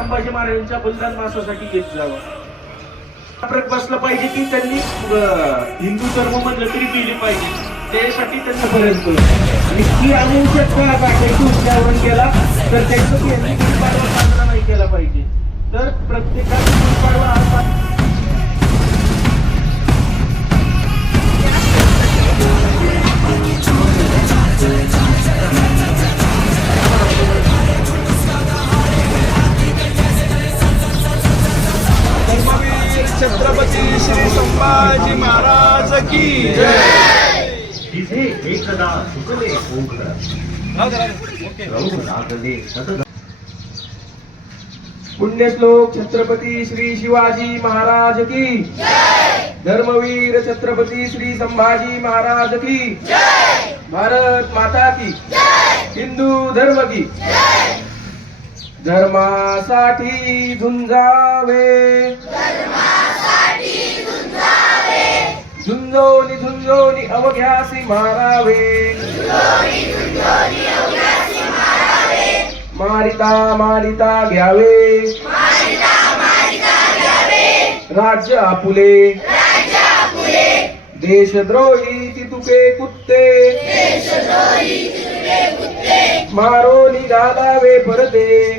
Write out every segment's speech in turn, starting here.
संभाजी महाराजांच्या बलिदान मासासाठी घेत जावं. फरक बसला पाहिजे की त्यांनी हिंदू धर्म मधलं तरी केली पाहिजे. त्यासाठी त्यांना पर्यंत आणि ती आवश्यकता गाठायची उच्चारण केला तर त्यांचं यांनी गुढीपाडवा साजरा नाही केला पाहिजे. तर प्रत्येकाने गुढीपाडवा हा पुण्यश्लोक छत्रपती श्री शिवाजी महाराज की धर्मवीर छत्रपती श्री संभाजी महाराज की भारत माता की हिंदू धर्म की धर्मासाठी झुंजावे! झुंजोनी झुंजोनी अवघ्यासी मारावे. मारिता मारिता घ्यावे. राज्य आपुले. देशद्रोही तितुके कुत्ते. मारोनी निघालावे परते.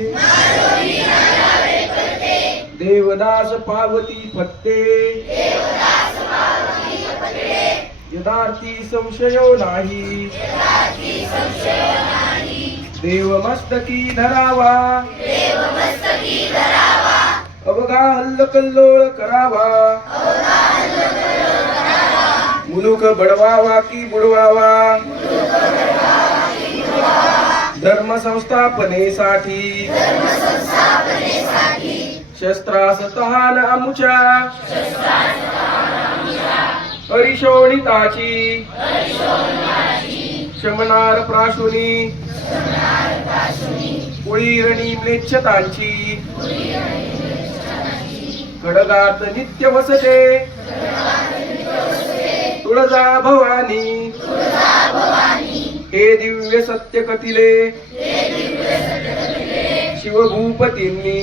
देवदास पावती फत्ते यदार्थी संशयो नाही. देवमस्तकी धरावा. अवघा हल्लकल्लोळ करावा. मुलुक बडवावा की बुडवावा. धर्म संस्थापनेसाठी. शस्त्रास तहान अमुच्या हरिशोणिताची शमनार प्राशुनी। उळीरणी म्लेच्छतांची। खडगात नित्य वसते। तुळजा भवानी। हे दिव्य सत्य कथिले। शिवभूपतींनी।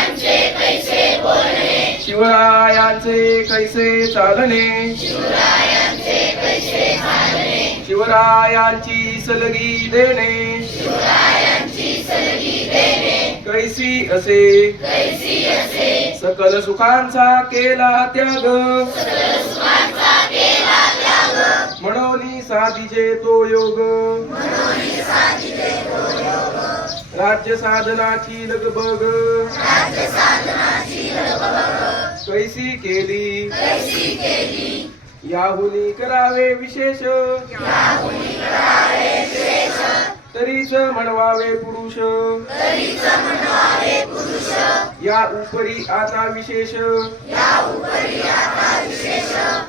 शिवरायांचे कैसे चालणे? शिवरायांची सलगी देणे. कैसी असे? सकल सुखांचा केला त्याग. म्हणून साधीचे तो योग. राज्य साधनाची लगबग कैसी केली. याहुनी करावे विशेष. तरीच म्हणवावे पुरुष. या उपरी आता विशेष.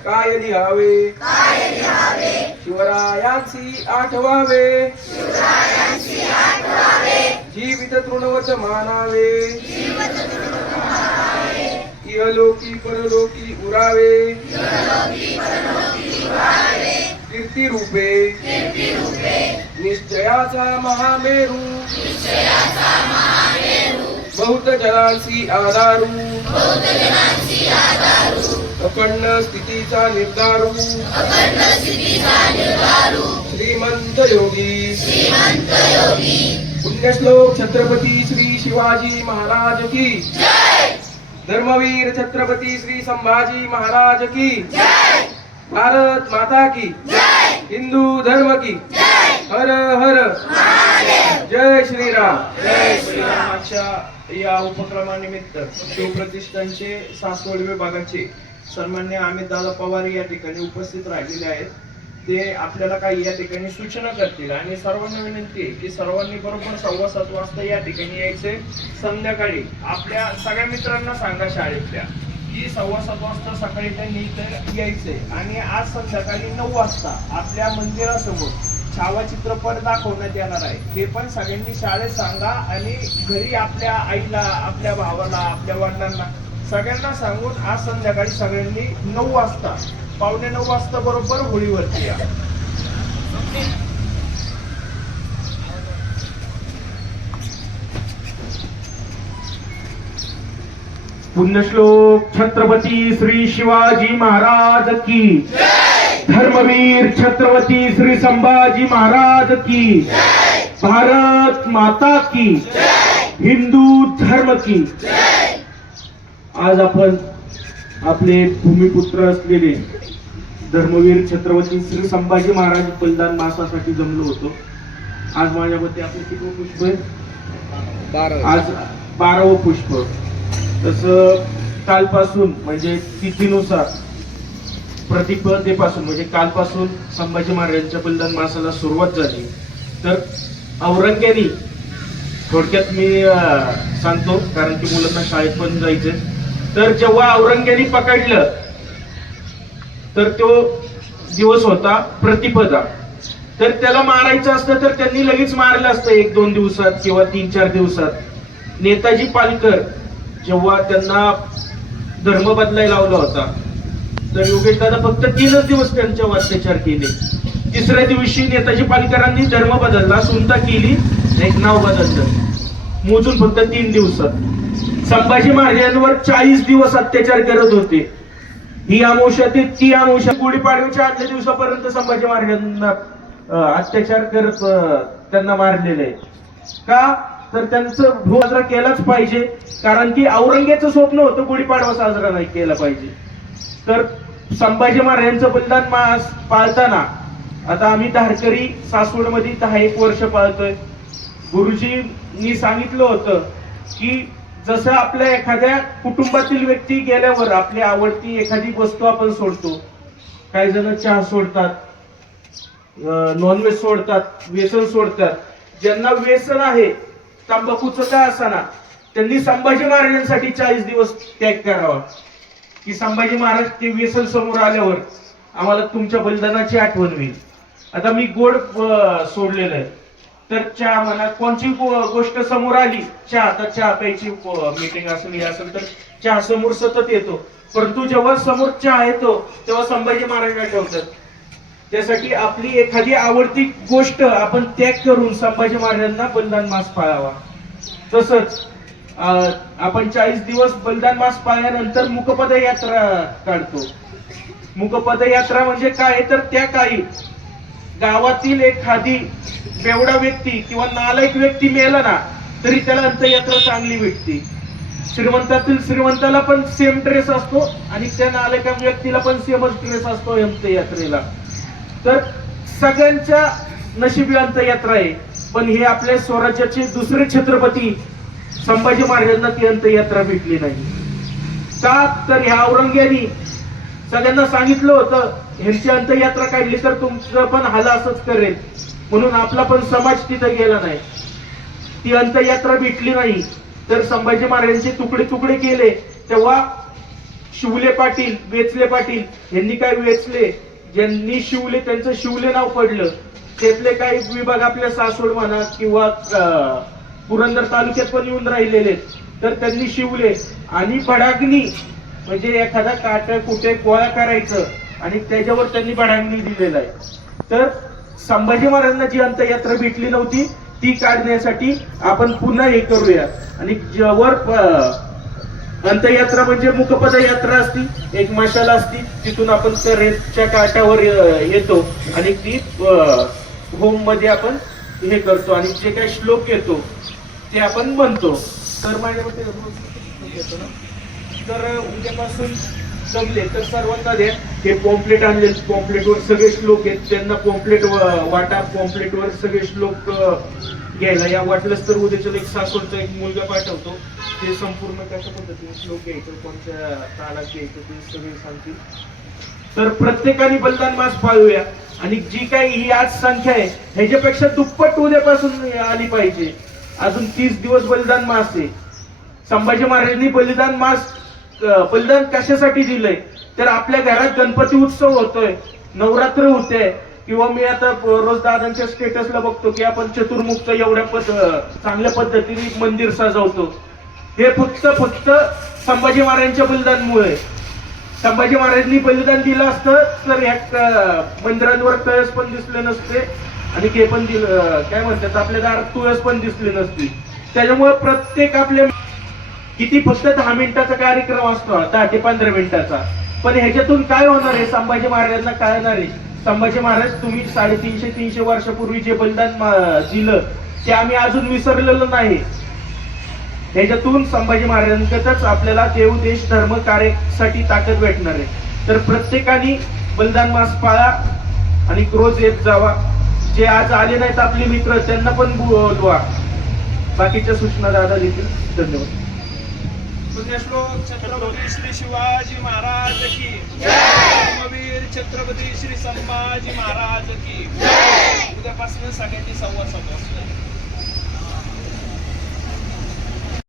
काय लिहावे. शिवरायांची आठवावे. जीवित तृणवत मानावे। इहलोकी परलोकी उरावे। कीर्ती रूपे निश्चयाचा महामेरू। बहुत जनांसी आधारू। अखंड स्थितीचा निर्धारू। श्रीमंत योगी। पुण्यश्लोक छत्रपती श्री शिवाजी महाराज की। धर्मवीर छत्रपती श्री संभाजी महाराज की। भारत माता की। हिंदू धर्म की। हर हर। जय श्रीराम। जय श्रीरामाच्या या उपक्रमानिमित्त शिवप्रतिष्ठानचे सासवड विभागाचे सन्मान्य अमित दादा पवार या ठिकाणी उपस्थित राहिलेले आहेत. ते आपल्याला काही या ठिकाणी सूचना करतील. आणि सर्वांना विनंती आहे की सर्वांनी बरोबर सव्वा सात वाजता या ठिकाणी यायचे. संध्याकाळी आपल्या सगळ्या मित्रांना सांगा शाळेतल्या की सव्वा सात वाजता सकाळी त्यांनी इथं यायचे. आणि आज संध्याकाळी नऊ वाजता आपल्या मंदिरासमोर छावा चित्रपट दाखवण्यात येणार आहे. हे पण सगळ्यांनी शाळेत सांगा आणि घरी आपल्या आईला आपल्या भावाला आपल्या वडिलांना सगळ्यांना सांगून आज संध्याकाळी सगळ्यांनी नऊ वाजता पावणे नऊ वाजता बरोबर होळीवरती या. पुण्यश्लोक छत्रपती श्री शिवाजी महाराज की. धर्मवीर छत्रपती श्री संभाजी महाराज की. भारत माता की. हिंदू धर्म की. आज आपण आपले भूमिपुत्र असलेले धर्मवीर छत्रपती श्री संभाजी महाराज बलिदान मासासाठी जमलो होतो. आज माझ्या मते आपले किती पुष्प आहे आज बारावं पुष्प. तसं कालपासून म्हणजे तिथीनुसार प्रतिपदेपासून म्हणजे कालपासून संभाजी महाराजांच्या बलिदान मासाला सुरुवात झाली. तर औरंग्यानी थोडक्यात मी सांगतो कारण की मुलांना शाळेत पण जायचे तर जेव्हा औरंग्यानी पकडलं तर तो दिवस होता प्रतिपदा. तर त्याला मारायचं असतं तर त्यांनी लगेच मारलं असतं एक दोन दिवसात किंवा तीन चार दिवसात. नेताजी पालकर जेव्हा त्यांना धर्म बदलायला लावला होता तर योगेश दादा फक्त तीनच दिवस त्यांच्यावर अत्याचार केले. तिसऱ्या दिवशी नेताजी पालकरांनी धर्म बदलला सुनता केली एक नाव बदललं. मोजून फक्त तीन दिवसात. संभाजी महाराजांवर चाळीस दिवस अत्याचार करत होते. ही अमोशा ते ती अमोशा गुढीपाडव्याच्या आदल्या दिवसापर्यंत संभाजी महाराजांना अत्याचार करत त्यांना मारलेले का? तर त्यांचं भू साजरा केलाच पाहिजे. कारण की औरंगेचं स्वप्न होतं गुढीपाडवा साजरा नाही केला पाहिजे. तर संभाजी महाराजांचं बलिदान मास पाळताना आता आम्ही धारकरी सासवडमध्ये दहा एक वर्ष पाळतोय. गुरुजींनी सांगितलं होतं की जसं आपल्या एखाद्या कुटुंबातील व्यक्ती गेल्यावर आपली आवडती एखादी वस्तू आपण सोडतो. काही जण चहा सोडतात नॉनव्हेज सोडतात व्यसन सोडतात. ज्यांना व्यसन आहे तंबाखूचं काय असाना त्यांनी संभाजी महाराजांसाठी चाळीस दिवस त्याग करावा. की संभाजी महाराज ते व्यसन समोर आल्यावर आम्हाला तुमच्या बलिदानाची आठवण होईल. आता मी गोड सोडलेलं आहे. तर चहा म्हणा कोणची गोष्ट समोर आली? चहा तर चहा प्यायची मीटिंग असेल हे असेल तर चहा समोर सतत येतो. परंतु जेव्हा समोर चहा येतो तेव्हा संभाजी महाराज आठवतात त्यासाठी आपली एखादी आवडती गोष्ट आपण त्याग करून संभाजी महाराजांना बलिदान मास पाळावा. तसंच आपण चाळीस दिवस बलिदान मास पाळल्यानंतर मुकपद यात्रा काढतो. मुकपद यात्रा म्हणजे काय? तर त्या काळी गावातील एखादी बेवडा व्यक्ती किंवा नालायक व्यक्ती मेला ना तरी त्याला अंत्ययात्रा चांगली भेटते. श्रीमंतातील श्रीमंताला पण सेम ड्रेस असतो आणि त्या नालायक व्यक्तीला पण सेमच ड्रेस असतो अंत्ययात्रेला तर सगळ्यांच्या नशिबी अंत्ययात्रा आहे. पण हे आपल्या स्वराज्याचे दुसरे छत्रपती संभाजी महाराजांना ती अंत्ययात्रा भेटली नाही. का? तर ह्या औरंग्यानी सगळ्यांना सांगितलं होतं ह्यांची अंत्ययात्रा काढली तर तुमचं पण हाल असंच करेल. म्हणून आपला पण समाज तिथं गेला नाही. ती अंत्ययात्रा भेटली नाही. तर संभाजी महाराजांचे तुकडे तुकडे केले. तेव्हा शिवले पाटील वेचले पाटील यांनी काय वेचले? ज्यांनी शिवले त्यांचं शिवले नाव पडलं. त्यातले काही विभाग आपल्या सासवड म्हणा किंवा अं, पुरंदर तालुक्यात पण येऊन राहिलेले. तर त्यांनी शिवले. आणि बडागणी म्हणजे एखादा काट कुठे गोळा करायचं आणि त्याच्यावर त्यांनी बडागणी दिलेलं आहे. तर संभाजी महाराजांना जी अंतयात्रा भेटली नव्हती ती काढण्यासाठी आपण पुन्हा हे करूया. आणि ज्यावर अंतयात्रा म्हणजे मुखपद यात्रा असती एक मशाला असती तिथून आपण रेतच्या काठावर येतो. आणि ती होममध्ये आपण हे करतो. आणि जे काही श्लोक येतो ते आपण म्हणतो. तर माझ्या तर उद्यापासून जमले तर सर्वांना द्या. हे पॉम्पलेट आणले. पॉम्पलेटवर सगळे श्लोक आहेत. त्यांना पॉम्पलेट वाटा पॉम्पलेटवर सगळे श्लोक घ्यायला. या वाटलंच तर उद्याच्या एक सासवडचा एक मुलगा पाठवतो. ते संपूर्ण कशा पद्धतीने श्लोक घ्यायचं कोणत्या तालात घ्यायचं ते सगळे सांगतील. तर प्रत्येकाने बलिदान मास पाळूया. आणि जी काही ही आज संख्या आहे ह्याच्यापेक्षा दुप्पट उद्यापासून आली पाहिजे. अजून तीस दिवस बलिदान मास आहे. संभाजी महाराजांनी बलिदान मास बलिदान कशासाठी दिलंय? तर आपल्या घरात गणपती उत्सव होतोय नवरात्र होते किंवा मी आता रोज दादांच्या स्टेटसला बघतो की आपण चतुर्मुक्त एवढ्या पद चांगल्या पद्धतीने मंदिर सजवतो. हे फक्त फक्त संभाजी महाराजांच्या बलिदानमुळे. संभाजी महाराजांनी बलिदान दिलं असतं तर ह्या मंदिरांवर कळस पण दिसले नसते आणि हे पण दिलं काय म्हणतात आपल्या दारात तुळस पण दिसली नसती. त्याच्यामुळे प्रत्येक आपल्या किती फक्त दहा मिनिटाचा कार्यक्रम असतो दहा ते पंधरा मिनिटाचा. पण ह्याच्यातून काय होणार आहे? संभाजी महाराजांना कळणार आहे? संभाजी महाराज तुम्ही साडेतीनशे तीनशे वर्षापूर्वी जे बलिदान दिलं ते आम्ही अजून विसरलेलो नाही. ह्याच्यातून संभाजी महाराजांकडच आपल्याला देव देश धर्म कार्यासाठी ताकद भेटणार आहे. तर प्रत्येकाने बलिदान मास पाळा आणि रोज येत जावा. जे आज आले नाहीत आपले मित्र त्यांना पण बोलवा. बाकीच्या सूचना दादा देतील. धन्यवाद. पुण्यश्लोक छत्रपती श्री शिवाजी महाराज की. धर्मवीर छत्रपती श्री संभाजी महाराज की. उद्यापासून सगळ्यांनी संवाद साधू